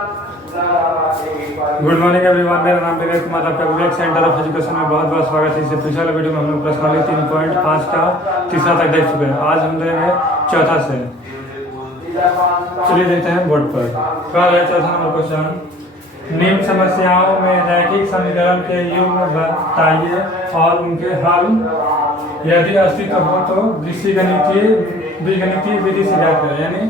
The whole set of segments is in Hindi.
गुड मॉर्निंग एवरीवन, मेरा नाम विवेक कुमार, आपका विवेक सेंटर ऑफ एजुकेशन में बहुत बहुत स्वागत है। इससे पिछले वीडियो में हम लोग प्रश्नावली 3.5 का तीसरा तक देख चुके हैं। आज हम देंगे चौथा से। चलिए देखते हैं बोर्ड पर। क्या है चौथा नंबर क्वेश्चन। निम्न समस्याओं में रैखिक समीकरण के युग्म बताइए और उनके हल यदि अस्तित्व हो तो बीजगणितीय विधि से ज्ञात करें। यानी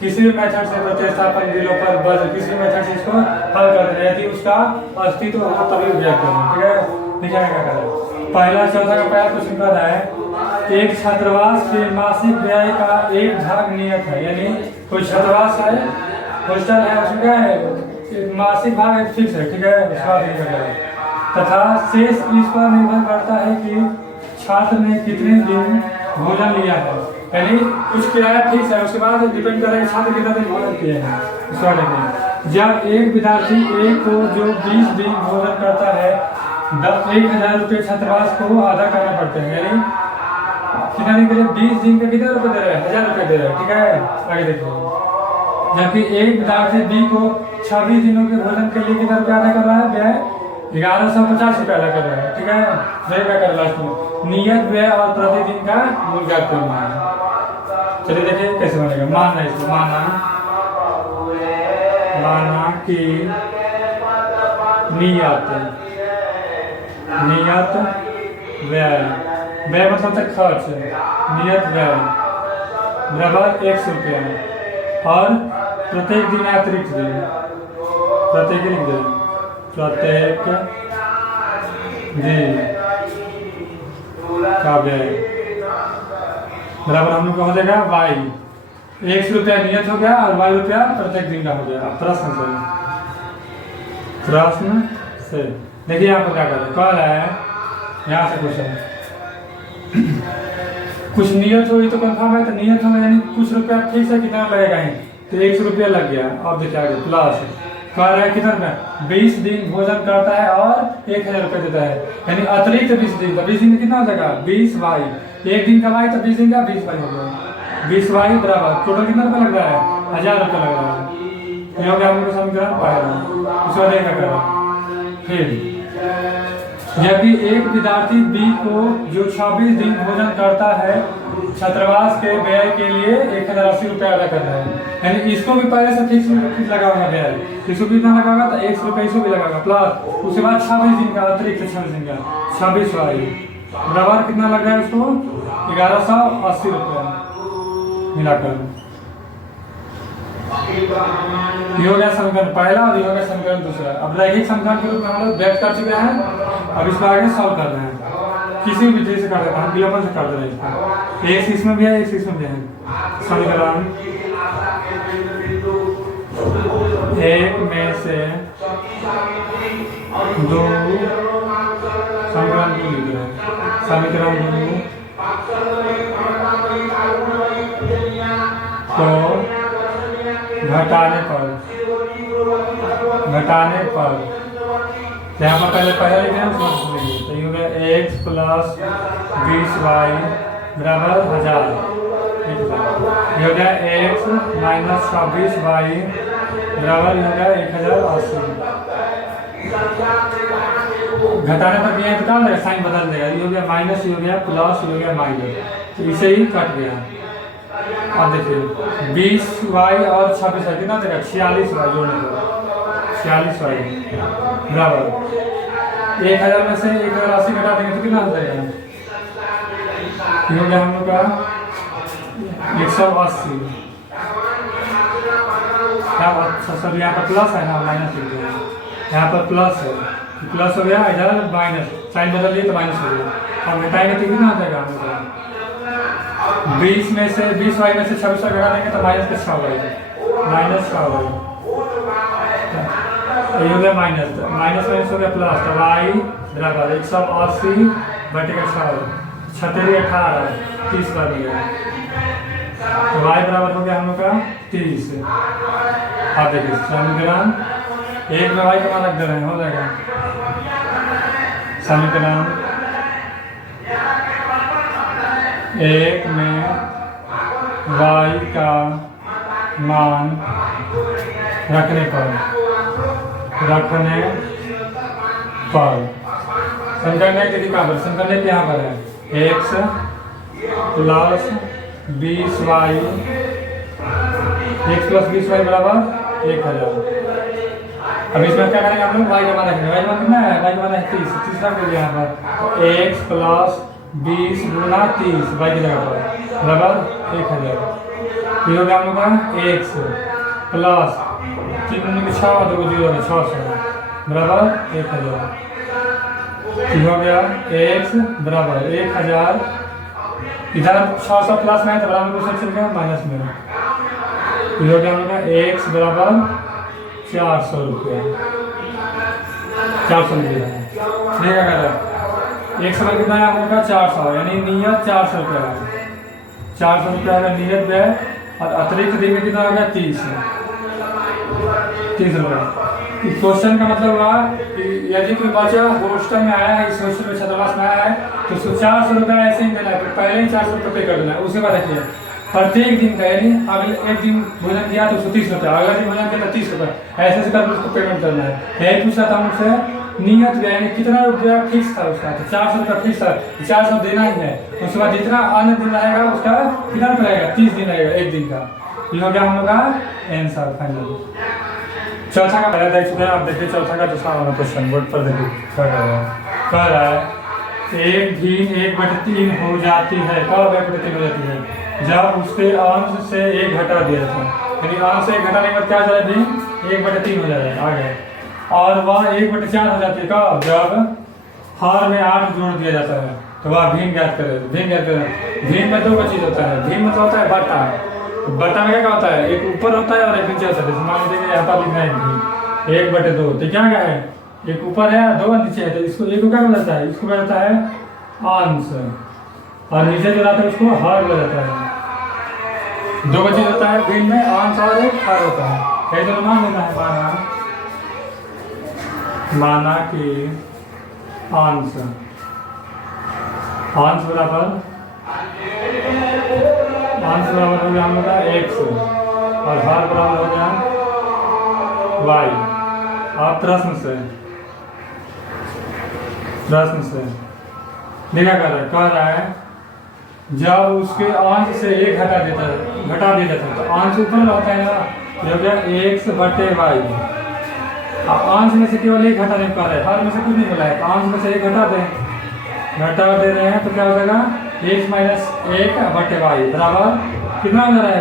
किसी भी मेथड से प्रतिस्थापन विलोपन बल किसी मेथड से इसको हल कर दें यदि उसका अस्तित्व हो तभी ज्ञात करें। ठीक है, देखिए क्या करें। पहला चौथा का पहला क्वेश्चन कर रहा है एक छात्रावास के मासिक व्यय का एक भाग नियत है। यानी कोई छात्रावास है, हॉस्टल है, उसमें क्या है मासिक भाग एक फिक्स है। ठीक है, उसका तथा शेष इस पर निर्भर करता है कि छात्र ने कितने दिन भोजन लिया है। यानी कुछ किराया फिक्स है, उसके बाद डिपेंड कर रहा है छात्र कितना दिन भोजन किया है। इसका देखिए जब एक विद्यार्थी एक को जो 20 दिन भोजन करता है 1000 रुपये छात्रावास को अदा करना पड़ते हैं। यानी कितना दिन के लिए 20 दिन के कितने रुपये दे रहे हैं, 1000 रुपये दे रहे हैं। ठीक है, आगे देखिए जबकि एक विद्यार्थी बी को 26 दिनों के भोजन के लिए कितना रुपया अदा कर रहा है, व्यय 1150 रुपया अदा कर रहा है। ठीक है, वही क्या कर लास्ट में नियत व्यय और प्रतिदिन का मूल ज्ञात करना है। चलिए देखिए कैसे बनेगा। मानना इसको माना कि नियत व्यय मतलब तक खर्च नियत व्यय बराबर 100 रुपया और प्रत्येक दिन अतिरिक्त दिन प्रत्येक दिन का व्यय बराबर हम लोग का हो जाएगा वाई 100 रुपया नियत हो गया और वाई रुपया प्रत्येक दिन का हो गया। प्रश्न से देखिए यहाँ पर क्या कह रहा है यहाँ से क्वेश्चन कुछ नियत हुई तो कंफर्म है, तो नियत हो यानी कुछ रुपया ठीक है कितना लगेगा ही तो 100 रुपया लग गया। अब देखिए आगे प्लस कह रहा है कितना रुपया 20 दिन भोजन करता है और 1000 रुपये देता है। यानी अतिरिक्त 20 दिन का 20 दिन कितना हो जाएगा 20 वाई एक दिन का वाई तो 20 दिन का 20 वाई हो गया। 20 वाई बराबर टोटल कितना रुपया लग रहा है 1000 रुपया लग रहा है। ये हो गया हम लोग समीकरण पाएगा। उसके बाद क्या करेगा फिर जबकि एक विद्यार्थी बी को जो 26 दिन भोजन करता है छात्रावास के व्यय के लिए 1080 रुपया अदा कर रहा है। यानी इसको भी पहले से फिक्स लगा होगा व्यय, इसको भी कितना लगा होगा तो 100 रुपये इसको भी लगाएगा प्लस उसके बाद 26 दिन का अतिरिक्त 26 दिन का 26 वाई बराबर कितना लग रहा है उसको 1180 रुपया मिलाकर। ये हो गया समीकरण पहला और ये हो गया समीकरण दूसरा। अब रैखिक समीकरण के रूप में हम लोग व्यक्त कर चुके हैं। अब इसको आगे सॉल्व कर रहे हैं, किसी भी विधि से कर रहे हैं, हम विलोपन से कर रहे हैं। एक इसमें भी है एक इसमें भी है। समीकरण एक में से दो समीकरण दो लिख रहे हैं। समीकरण दो तो घटाने पर यहाँ पर पहले लिखे तो ये हो गया x प्लस 20y बराबर 1000। ये हो गया x माइनस 26y बराबर ये हो गया 1080। घटाने पर भी तो क्या हो जाएगा साइन बदल देगा। ये हो गया माइनस ये हो गया प्लस ये हो गया माइनस तो इसे ही कट गया। अब देखिए 20y और 26y कितना देगा 46y जोड़ने को 46y बराबर 1000 में से 1080 घटा देंगे तो कितना हो जाएगा ये हो गया हम लोग का 180। सर यहाँ पर प्लस है ना माइनस लिख दिया, यहाँ पर प्लस है प्लस हो गया इधर माइनस साइन बदल दिए तो माइनस हो गया। अब घटाएंगे तो कितना हो जाएगा हम लोग 20 में से 20y में से 26 घटा देंगे तो माइनस के 6y ये हो गया माइनस माइनस हो गया प्लस तो y बराबर 180 बटे 6 36 18 30 बन गया तो y बराबर हो गया हम लोग का 30। अब देखिए समीकरण एक में y का मान रख दे रहे हैं हो जाएगा समीकरण एक में y का मान रखने पर संकलने के कहाँ पर संकलने के यहाँ पर है x plus 20y x plus 20y बराबर 1000। अब इसमें क्या करेंगे हम लोग y का मान रखेंगे, y का मान कितना है, y का मान है 30, 30 रख दीजिए यहाँ पर x प्लस 20 गुना 30 y की जगह पर बराबर 1000। ये हो गया हम लोग का x प्लस 3 में 6 2 0 600 बराबर 1000। ये हो गया x बराबर 1000, इधर 600 प्लस में है तो बराबर को चल गया माइनस में। ये हो गया हम लोग का x बराबर 400 रुपये, 400 रुपये है। ठीक है कहते एक समय कितना है हम लोग का 400, यानी नियत 400 रुपये है, 400 रुपये है नियत व्यय, और अतिरिक्त दिन में कितना हो गया 30 रुपये। इस क्वेश्चन का मतलब हुआ कि यदि कोई बच्चा हॉस्टल में आया है, इस हॉस्टल में छात्रावास में आया है तो उसको 400 रुपये ऐसे ही देना है, पहले ही 400 रुपये पे कर देना है। उसके बाद देखिए प्रत्येक दिन का, यानी अगले एक दिन भोजन किया तो उसको 30 रुपये, अगला दिन भोजन किया तो 30 रुपये, ऐसे करके उसको पेमेंट करना है। यही पूछा था मुझसे नियत व्यय, यानी कितना रुपया फिक्स था उसका, तो 400 रुपया फिक्स था, 400 देना ही है। उसके बाद जितना अन्य दिन रहेगा उसका कितना रुपया रहेगा, 30 दिन रहेगा एक दिन का। ये हो गया हम लोग का आंसर फाइनल। चौथा का पहले देख चुके हैं, आप देखिए चौथा का दूसरा वाला क्वेश्चन बोर्ड पर देखिए कह रहा है एक भी 1/3 हो जाती है, कब 1/3 हो जाती है, जब उसके अंश से 1 घटा दिया था, यानी अंश से 1 घटाने के बाद क्या जाए भी 1/3 हो जाएगा आगे, और वह 1/4 हो जाती है कब, जब हर में 8 जोड़ दिया जाता है। तो वह भिन्न ज्ञात करें, भिन्न ज्ञात करें। भिन्न में 2 चीज होता है, भिन्न मतलब होता है बटा, बटा में क्या होता है, एक ऊपर होता है और एक नीचे होता है। जैसे मान लीजिए यहाँ पर लिखना है 1/2, तो क्या है, एक ऊपर है 2 नीचे है, तो इसको एक को क्या बोला जाता है, इसको बोला जाता है अंश, और नीचे जो रहता है उसको हर बोला जाता है। 2 चीज होता है भिन्न में, अंश और एक हर होता है। ऐसे तो मान लेना है, माना कि अंश बराबर हो गया हम लोग का x, और हर बराबर हो गया y। अब प्रश्न से देखा कह रहा है जब उसके अंश से 1 घटा दिया जाता है, तो अंश ऊपर होता है ना, ये हो गया x/y। अंश में से केवल 1 घटाने को कह रहा है, हर में से कुछ नहीं बोला है, तो अंश में से 1 घटा दे रहे हैं, तो क्या हो जाएगा x - 1/y बराबर कितना हो जा रहा है,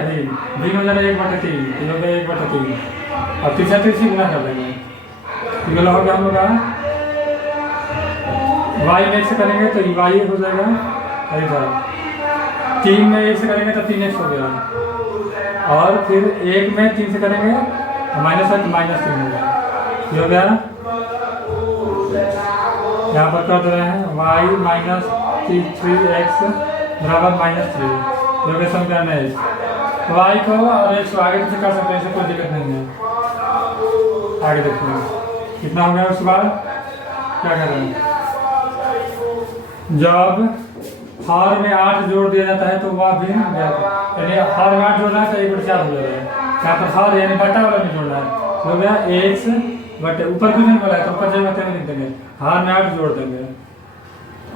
भिन्न हो जा रहा है 1/3, तो हो गया 1/3, और तीसरा तीसरी गुना कर देंगे, तो हो गया हम लोग का y में 1 से करेंगे तो y हो जाएगा, इधर 3 में 1 से करेंगे तो 3x हो गया, और फिर 1 में 3 से करेंगे तो माइनस है तो -3 होगा। ये हो गया, यहाँ पर कर रहे हैं y - 3x बराबर -3, जो कि समीकरण है। y को और x को आगे पीछे कर सकते हैं, इससे कोई दिक्कत नहीं है। आगे देखिए कितना हो गया, उसके बाद क्या कर रहे हैं, जब हर में 8 जोड़ दिया जाता है तो वह भिन्न ज्ञात, यानी हर में 8 जोड़ना है तो 1/4 हो जाएगा। यहाँ पर हर यानी बटा वाला में जोड़ना है, हो गया x बटे, ऊपर कुछ नहीं बोला है तो ऊपर जगह में लिख देंगे, हर में 8 जोड़ देंगे,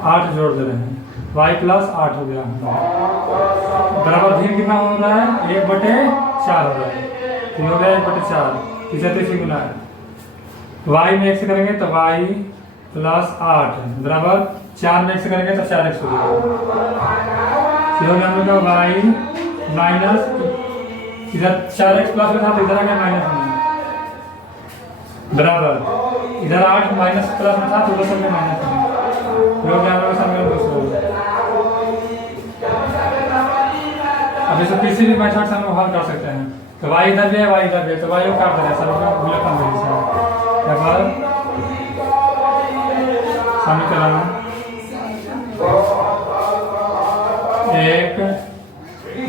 8 जोड़ दे रहे हैं, y + 8 हो गया बराबर भिन्न कितना हो रहा है, 1/4 हो रहा है, तो हो गया 1/4, तीसरी गुना है। y में 1 से करेंगे तो y + 8 बराबर 4 में 1 से करेंगे तो 4x हो गया, फिर हो गया हम लोग का y माइनस, इधर 4x प्लस में था तो इधर आ गया माइनस में, बराबर इधर 8 माइनस प्लस में था तो उधर में माइनस में, हो गया हम लोग समीकरण दूसरा। अब इसे किसी भी मेथड से हम लोग हल कर सकते हैं, तो y इधर भी है y इधर भी है, तो y को काट देना है, समीकरण विलोपन विधि से। यहाँ समीकरण 1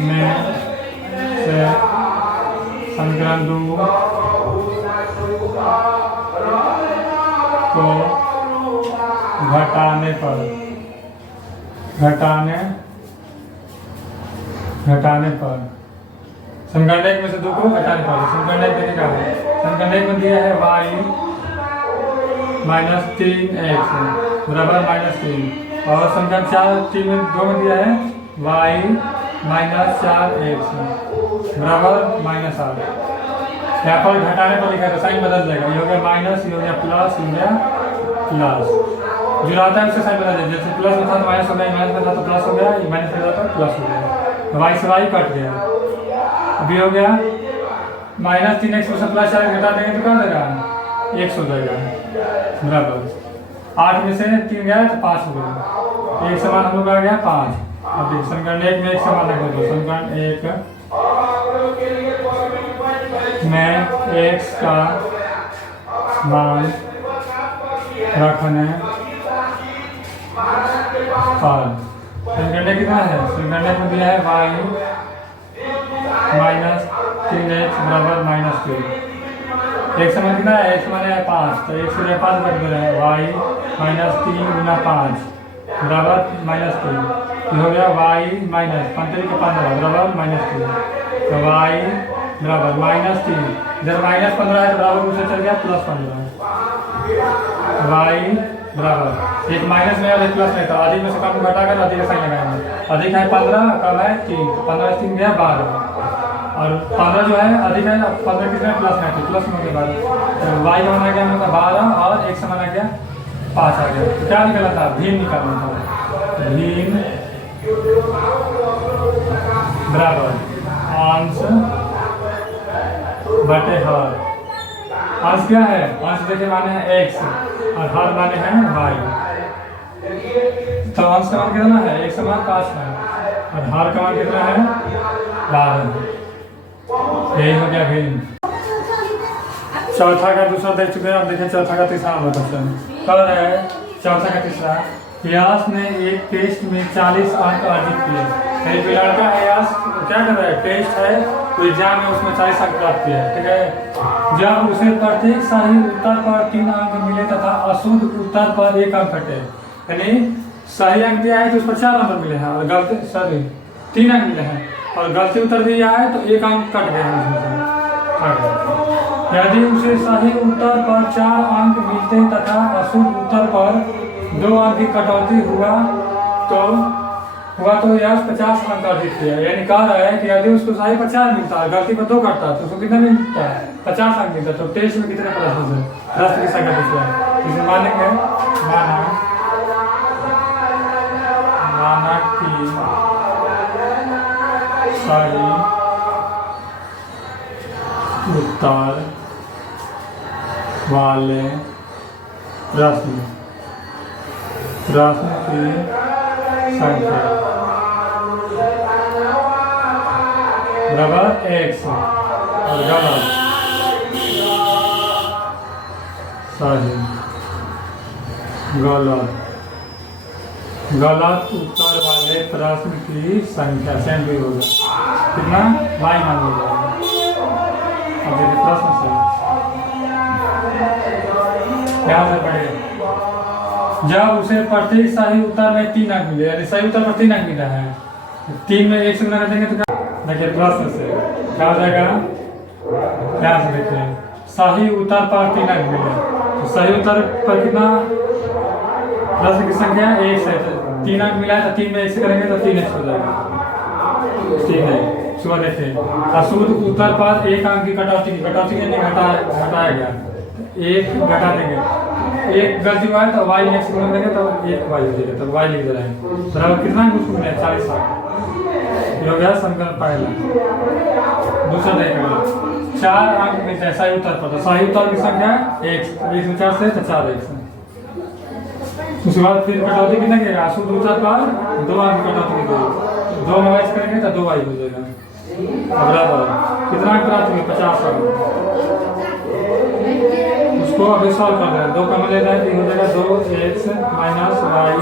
में से समीकरण 2 को घटाने पर समीकरण 1 में से 2 को घटाने का समीकरण 1 देने का है। समीकरण 1 में दिया है y माइनस 3x बराबर माइनस 3 और समीकरण 2 में दिया है y माइनस 4x बराबर माइनस 8। यहाँ पर घटाने पर लिखा है तो साइन बदल जाएगा, ये हो गया माइनस, ये हो गया प्लस, ये हो गया प्लस। जो रहता है उससे साइन बदल जाएगा, जैसे प्लस में था तो माइनस हो गया, माइनस में था तो प्लस हो गया, ये माइनस में था तो प्लस हो गया, वाई से वाई कट गया। अभी हो गया माइनस 3x में से प्लस 4 घटा देंगे तो क्या हो जाएगा, x हो जाएगा बराबर 8 में से 3 गया तो 5 हो गया, एक समान हम लोग आ गया 5। अब समीकरण 1 में एक समान रख दो, समीकरण 1 में x का मान रखने पर समीकरण कितना है, समीकरण में दिया है y माइनस 3x बराबर माइनस 2। एक समान कितना है, एक समान है 5, तो 1 से 5 बट दे रहे हैं y माइनस 3 गुना 5 बराबर माइनस 2। हो गया y माइनस 5 का 15 बराबर माइनस 2, तो y बराबर माइनस 3, जब माइनस 15 है तो बराबर उससे चल गया प्लस 15, y बराबर एक माइनस में और एक प्लस में, तो अधिक में से कम घटाकर अधिक का साइन लगाएंगे। अधिक है 15, कम है 3, 15 से 3 गया 12, और 15 जो है अधिक है, 15 कितने प्लस है तो प्लस में होने बाद तो y का मान आ गया हम लोग 12 और एक समान आ गया 5 आ गया। तो क्या निकला था, भीम निकालना था, भीम बराबर अंश बटे हर। अंश क्या है, अंश देखिए माने है x और हर माने है y, तो अंश का मान कितना है, एक समान 5 है और हर का मान कितना है 12। यही हो गया भीम। चौथा का दूसरा देख चुके हैं, अब देखें चौथा का तीसरा क्वेश्चन कल है। चौथा का तीसरा, यश ने एक टेस्ट में 40 अंक अर्जित किए। कोई लड़का है यश क्या कर रहा है, टेस्ट है कोई एग्जाम में उसमें 40 अंक प्राप्त किया है, ठीक है। जब उसे प्रत्येक सही उत्तर पर 3 अंक मिले तथा अशुद्ध उत्तर पर 1 अंक कटे, यानी सही अंक दिया है तो उस पर 4 नंबर मिले हैं और गलती 3 अंक मिले हैं और गलती उत्तर दिया है तो 1 अंक कट गया है उसमें से। यदि उसे सही उत्तर पर 4 अंक मिलते तथा अशुद्ध उत्तर पर 2 अंक की कटौती हुआ तो यश 50 अंक अर्जित किया। यानी कह रहा है कि यदि उसको सही पर 4 मिलता है, गलती पर 2 कटता है तो उसको कितना मिलता है, 50 अंक मिलता है। तो टेस्ट में कितने प्रश्न है, 10 की संख्या पूछा है, इसमें मानेंगे माना कि सही उत्तर वाले प्रश्न की संख्या बराबर x और गलत सही गलत उत्तर वाले प्रश्न की संख्या सेम भी होगा कितना, y मान लो। अब देखिए प्रश्न से क्या से पढ़ेगा, जब उसे प्रत्येक सही उत्तर में 3 अंक मिले, यानी सही उत्तर पर 3 अंक मिला है, 3 में 1 से गुना कर देंगे तो क्या, देखिए प्रश्न से क्या हो जाएगा, क्या से देखिए सही उत्तर पर 3 अंक मिले, तो सही उत्तर पर कितना, प्रश्न की संख्या 1 से 3 अंक मिला है तो 3 में 1 से करेंगे तो 3x हो जाएगा, 3x। सुबह देखिए अशुद्ध उत्तर पर 1 अंक की कटौती नहीं घटाया गया, 1 घटा देंगे, 1 गलती हुआ है तो y में 1 से गुणा देंगे तो 1 y हो जाएगा, तो y लिख दे रहे हैं बराबर कितना कुछ मिला है 40 अंक। ये हो गया समीकरण पहला। दूसरा देखेगा 4 अंक मिलते हैं सही उत्तर पर, तो सही उत्तर की संख्या 1 में 4 से तो 4x। उसके बाद फिर कटौती कितना करेगा, अशुद्ध उत्तर पर 2 अंक कटौती की 2 में y करेंगे तो 2y हो जाएगा बराबर कितना अंक प्राप्त हुए 50 अंक। उसको अभी सॉल्व कर रहे हैं, 2 कम ले रहे हैं तो हो जाएगा 2x माइनस y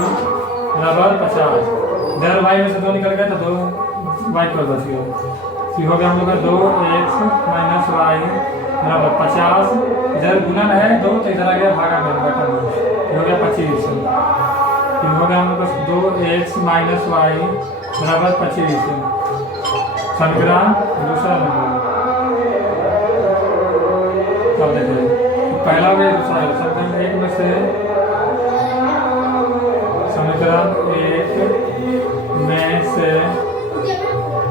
बराबर 50। इधर y में से 2 निकल गया तो 2y पर बच गया, तो हो गया हम लोग का 2x माइनस y बराबर 50। इधर गुणन है 2 तो इधर आ गया भागा में बटा में, हो गया 25। फिर हो गया हम लोग 2x माइनस y बराबर 25। समीकरण दूसरा नंबर। अब देखिए पहला भी दूसरा है। समीकरण एक में से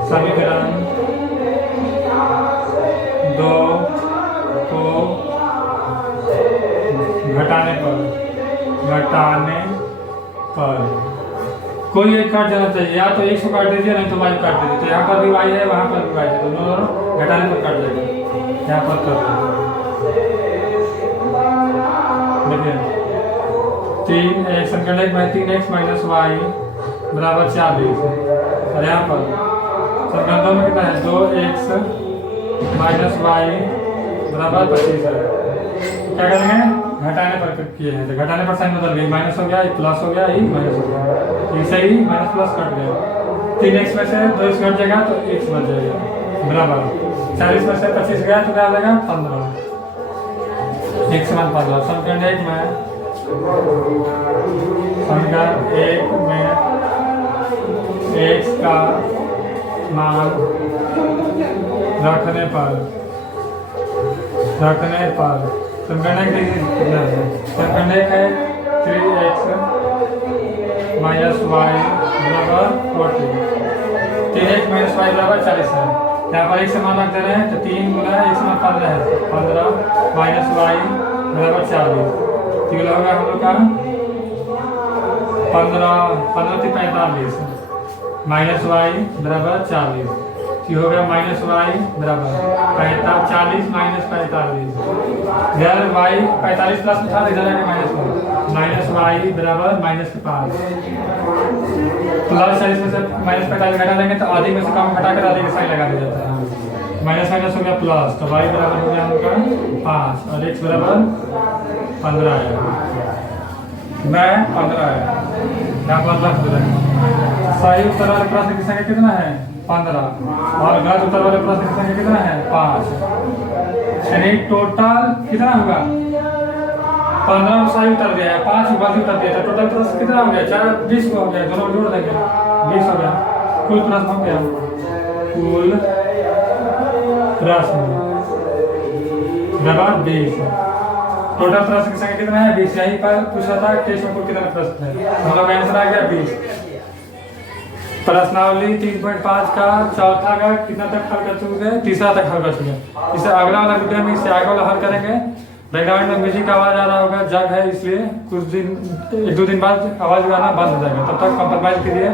समीकरण दो को घटाने पर कोई एक काट जाना चाहिए, या तो 100 काट दीजिए नहीं तो y काट दीजिए। तो यहाँ पर भी y है, वहाँ पर भी y है, दोनों घटाने पर काट जाएगा। यहाँ पर कर देखिए 3x समीकरण में 3x माइनस वाई बराबर 40 और यहाँ पर समीकरण 2 में कितना है 2x माइनस वाई बराबर 25 है। क्या करेंगे घटाने पर किए हैं, तो घटाने पर साइन बदल गई, माइनस हो गया, प्लस हो गया, माइनस हो गया, इसे ही माइनस प्लस कट गया। 3x में से 2x घट जाएगा तो x बच जाएगा बराबर 40 में से 25 गया तो क्या आ जाएगा 15, x मान 15। समीकरण 1 में x का मान रखने पर समीकरण है 3x माइनस वाई बराबर 40, 3x माइनस वाई बराबर 40 है। यहाँ पर एक से मान रख दे रहे हैं तो 3 गुना एक से मान 15 है, 15 माइनस वाई बराबर 40। तो ये होगा हम लोग का 15 45 माइनस वाई बराबर 40। ये हो गया माइनस वाई बराबर 40 माइनस 45, इधर वाई 45 प्लस में था, इधर आके माइनस वाई बराबर -5 प्लस 40 में से -45 घटा देंगे तो आधी में से कम घटा कर आधी का साइन लगा दिया जाता है। माइनस माइनस हो गया प्लस, तो वाई बराबर हो गया हमका 5 और x बराबर 15 है। मैं 15 है यहाँ पर रख दे रहे हैं। सही उत्तर वाले प्रश्न की संख्या कितना है 15 और गलत उत्तर वाले प्रश्न की संख्या कितना है 5। यानी टोटल कितना होगा 15 में सही उत्तर दिया है, 5 गलत उत्तर दिया था। टोटल प्रश्न कितना हो गया 4 20 हो गया, दोनों जोड़ देंगे 20 हो गया। कुल प्रश्न हो गया, कुल प्रश्न बराबर 20। टोटल प्रश्न की संख्या कितना है 20। यहीं पर पूछा था टेस्ट में कुल कितना प्रश्न है, हम लोग आंसर आ गया 20। प्रश्नावली 3.5 का चौथा का कितना तक हल कर चुके हैं, तीसरा तक हल कर चुके हैं। इसे अगला वाला वीडियो में इससे आगे वाला हल करेंगे। बैकग्राउंड में म्यूजिक का आवाज आ रहा होगा, जग है इसलिए कुछ दिन 1-2 दिन बाद आवाज गाना बंद हो जाएगा, तब तक कंप्रोमाइज कीजिए।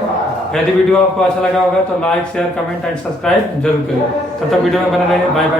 यदि वीडियो आपको अच्छा लगा होगा तो like share comment and subscribe जरूर करिए। तब तक वीडियो में बने रहिए। Bye bye.